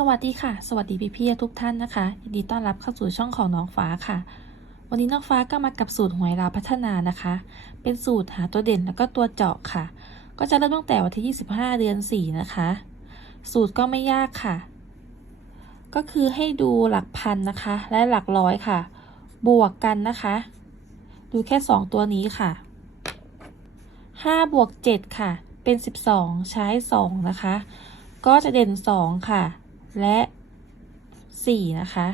สวัสดีค่ะ สวัสดีพี่พี่ทุกท่านนะคะยินดีต้อนรับเข้าสู่ช่องของน้องฟ้าค่ะ วันนี้น้องฟ้าก็มากับสูตรหวยราวพัฒนานะคะ เป็นสูตรหาตัวเด่นแล้วก็ตัวเจาะค่ะ ก็จะเริ่มตั้งแต่วันที่ 25 เดือน 4 นะคะ สูตรก็ไม่ยากค่ะ ก็คือให้ดูหลักพันนะคะ และหลักร้อยค่ะ บวกกันนะคะ ดูแค่ 2 ตัวนี้ค่ะ 5 บวก 7 ค่ะ เป็น 12 ใช้ 2 นะคะ ก็จะเด่น 2 ค่ะ และ4นะคะ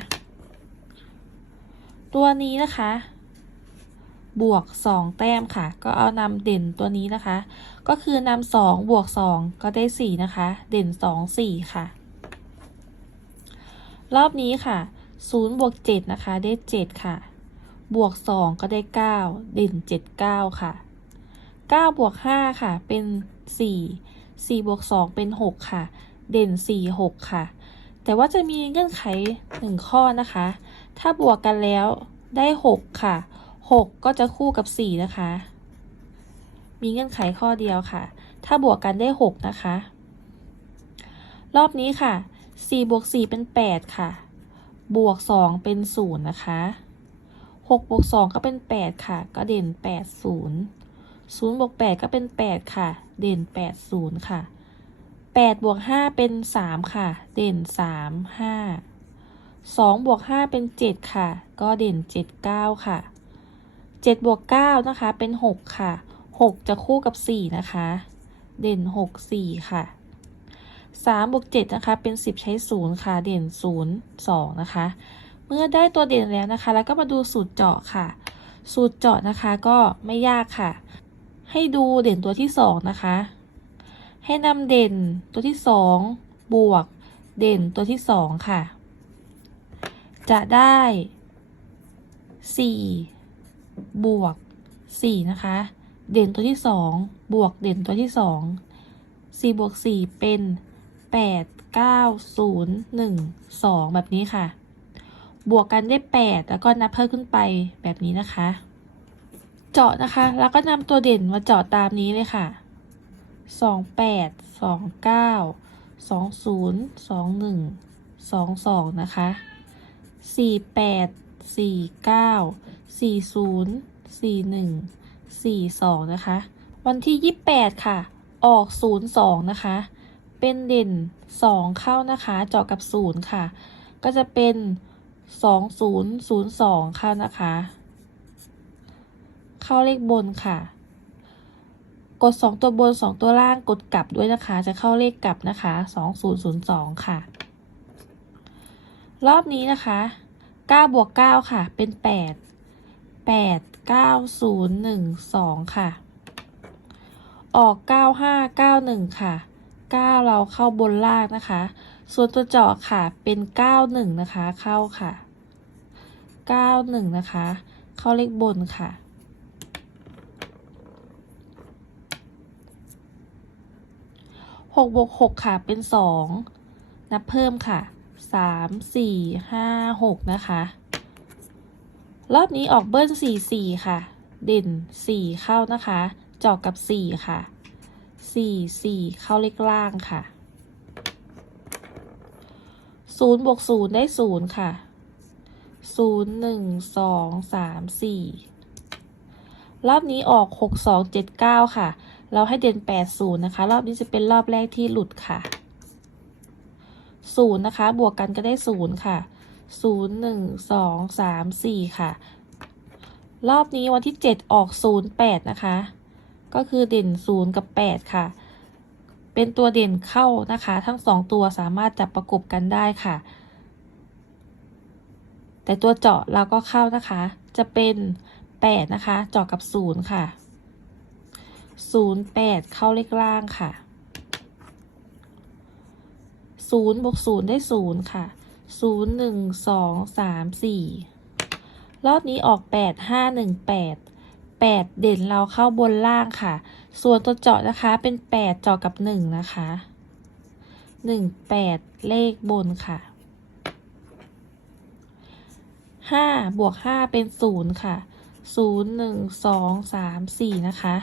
ตัวนี้นะคะ บวก2แต้มค่ะ ก็เอานำเด่นตัวนี้นะคะ ก็คือนำ2บวก2ก็ได้4นะคะ เด่น2 4ค่ะ รอบนี้ค่ะ0บวก7นะคะได้7ค่ะ บวก2ก็ได้9เด่น7 9ค่ะ9บวก5ค่ะ เป็น4 4บวก2เป็น6ค่ะ เด่น4 6ค่ะ แต่ว่าจะมีเงื่อนไข 1 ข้อนะคะ ถ้าบวกกันแล้วได้ 6 ค่ะ 6 ก็จะคู่กับ 4 นะคะ มีเงื่อนไขข้อเดียวค่ะ ถ้าบวกกันได้ 6 นะคะ รอบนี้ค่ะ 4 บวก 4 เป็น 8 ค่ะ บวก 2 เป็น 0 นะคะ6บวก2ก็เป็น 8 ค่ะ ก็เด่น 8 0 0บวก8ก็เป็น 8 ค่ะ เด่น 8 0 ค่ะ 8บวก5เป็น 3 ค่ะ เด่น 3 5 2บวก5เป็น 7 ค่ะ ก็เด่น 7 9 ค่ะ 7บวก9นะคะ เป็น 6 ค่ะ 6 จะคู่กับ 4 นะคะ เด่น 6 4 ค่ะ 3บวก7นะคะ เป็น 10 ใช้ 0 ค่ะ เด่น 0 2 นะคะ เมื่อได้ตัวเด่นแล้วนะคะ แล้วก็มาดูสูตรเจาะค่ะ สูตรเจาะนะคะก็ไม่ยากค่ะ ให้ดูเด่นตัวที่ 2 นะคะ ให้นำเด่นตัวที่2บวกเด่นตัวที่2ค่ะ จะได้4บวก4นะคะ เด่นตัวที่2บวกเด่นตัวที่2 4บวก4เป็น8 9 0 1 2แบบนี้ค่ะ บวกกันได้8แล้วก็นับเพิ่มขึ้นไปแบบนี้นะคะ เจาะนะคะ แล้วก็นำตัวเด่นมาเจาะตามนี้เลยค่ะ สองแปดสองเก้าสองศูนย์สองหนึ่งสองสองนะคะสี่แปดสี่เก้าสี่ศูนย์สี่หนึ่งสี่สองนะคะ วันที่ยี่แปดค่ะ ออกศูนย์สองนะคะ เป็นเด่นสองเข้านะคะเจาะกับศูนย์ค่ะ ก็จะเป็นสองศูนย์ศูนย์สองเข้านะคะ เข้าเลขบนค่ะ กด 2 ตัวบน 2 ตัวล่างกดกลับด้วยนะคะ จะเข้าเลขกลับนะคะ 2002 ค่ะ รอบนี้นะคะ9บวก9ค่ะ เป็น 8 8 9 0 1 2 ค่ะ ออก 9591 ค่ะ 9 เราเข้าบนล่างนะคะ ส่วนตัวเจาะค่ะ เป็น 91 นะคะ เข้าค่ะ 91 นะคะ เข้าเลขบนค่ะ หกบวกหกค่ะเป็นสองนับเพิ่มค่ะสามสี่ห้าหกนะคะ รอบนี้ออกเบิ้ลสี่สี่ค่ะ เด่นสี่เข้านะคะเจาะกับสี่ค่ะสี่สี่เข้าเลขล่างค่ะศูนย์บวกศูนย์ได้ศูนย์ค่ะศูนย์หนึ่งสองสามสี่รอบนี้ออกหกสองเจ็ดเก้าค่ะ เราให้เด่นแปดศูนย์นะคะ รอบนี้จะเป็นรอบแรกที่หลุดค่ะศูนย์นะคะ บวกกันก็ได้ศูนย์ค่ะศูนย์หนึ่งสองสามสี่ค่ะ รอบนี้วันที่เจ็ดออกศูนย์แปดนะคะ ก็คือเด่นศูนย์กับแปดค่ะ เป็นตัวเด่นเข้านะคะ ทั้งสองตัวสามารถจับประกบกันได้ค่ะ แต่ตัวเจาะเราก็เข้านะคะ จะเป็นแปดนะคะ เจาะกับศูนย์ค่ะ ศูนย์แปดเข้าเลขล่างค่ะศูนย์บวกศูนย์ได้ศูนย์ค่ะศูนย์หนึ่งสองสามสี่รอบนี้ออกแปดห้าหนึ่งแปดแปดเด่นเราเข้าบนล่างค่ะ ส่วนตัวเจาะนะคะเป็นแปดเจาะกับหนึ่งนะคะหนึ่งแปดเลขบนค่ะห้าบวกห้าเป็นศูนย์ค่ะศูนย์หนึ่งสองสามสี่นะคะ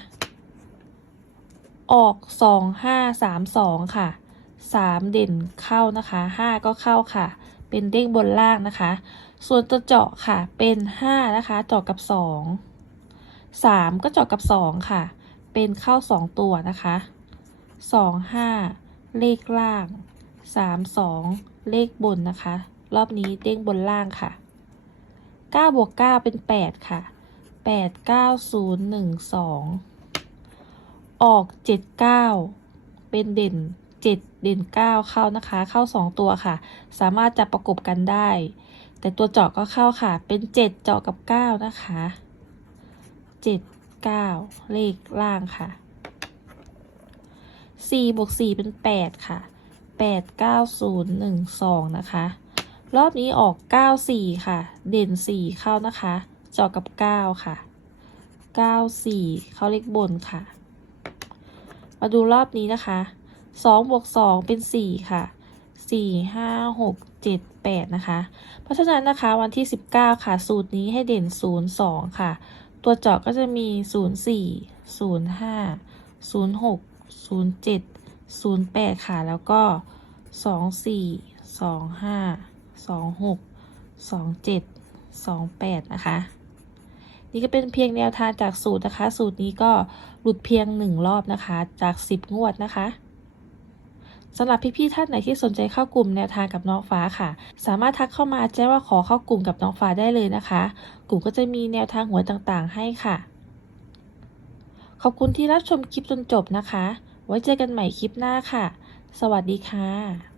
ออกสองห้าสามสองค่ะสามเด่นเข้านะคะห้าก็เข้าค่ะ เป็นเด้งบนล่างนะคะ ส่วนตัวเจาะค่ะเป็นห้านะคะเจาะกับสองสามก็เจาะกับสองค่ะ เป็นเข้าสองตัวนะคะสองห้าเลขล่างสามสองเลขบนนะคะ รอบนี้เด้งบนล่างค่ะเก้าบวกเก้าเป็นแปดค่ะแปดเก้าศูนย์หนึ่งสอง ออกเจ็ดเก้าเป็นเด่นเจ็ดเด่นเก้าเข้านะคะ เข้าสองตัวค่ะ สามารถจะประกบกันได้ แต่ตัวเจาะก็เข้าค่ะ เป็นเจ็ดเจาะกับเก้านะคะเจ็ดเก้าเลขล่างค่ะสี่บวกสี่เป็นแปดค่ะแปดเก้าศูนย์หนึ่งสองนะคะ รอบนี้ออกเก้าสี่ค่ะ เด่นสี่เข้านะคะ เจาะกับเก้าค่ะเก้าสี่เข้าเลขบนค่ะ มาดูรอบนี้นะคะสองบวกสองเป็นสี่ค่ะสี่ห้าหกเจ็ดแปดนะคะ เพราะฉะนั้นนะคะวันที่สิบเก้าค่ะ สูตรนี้ให้เด่นศูนย์สองค่ะ ตัวเจาะก็จะมีศูนย์สี่ศูนย์ห้าศูนย์หกศูนย์เจ็ดศูนย์แปดค่ะ แล้วก็สองสี่สองห้าสองหกสองเจ็ดสองแปดนะคะ นี่ก็เป็นเพียงแนวทางจากสูตรนะคะ สูตรนี้ก็หลุดเพียงหนึ่งรอบนะคะ จากสิบงวดนะคะสำหรับพี่ๆท่านไหนที่สนใจเข้ากลุ่มแนวทางกับน้องฟ้าค่ะ สามารถทักเข้ามาแจ้งว่าขอเข้ากลุ่มกับน้องฟ้าได้เลยนะคะ กลุ่มก็จะมีแนวทางหวยต่างๆ ให้ค่ะ ขอบคุณที่รับชมคลิปจนจบนะคะ ไว้เจอกันใหม่คลิปหน้าค่ะ สวัสดีค่ะ